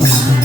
Yes.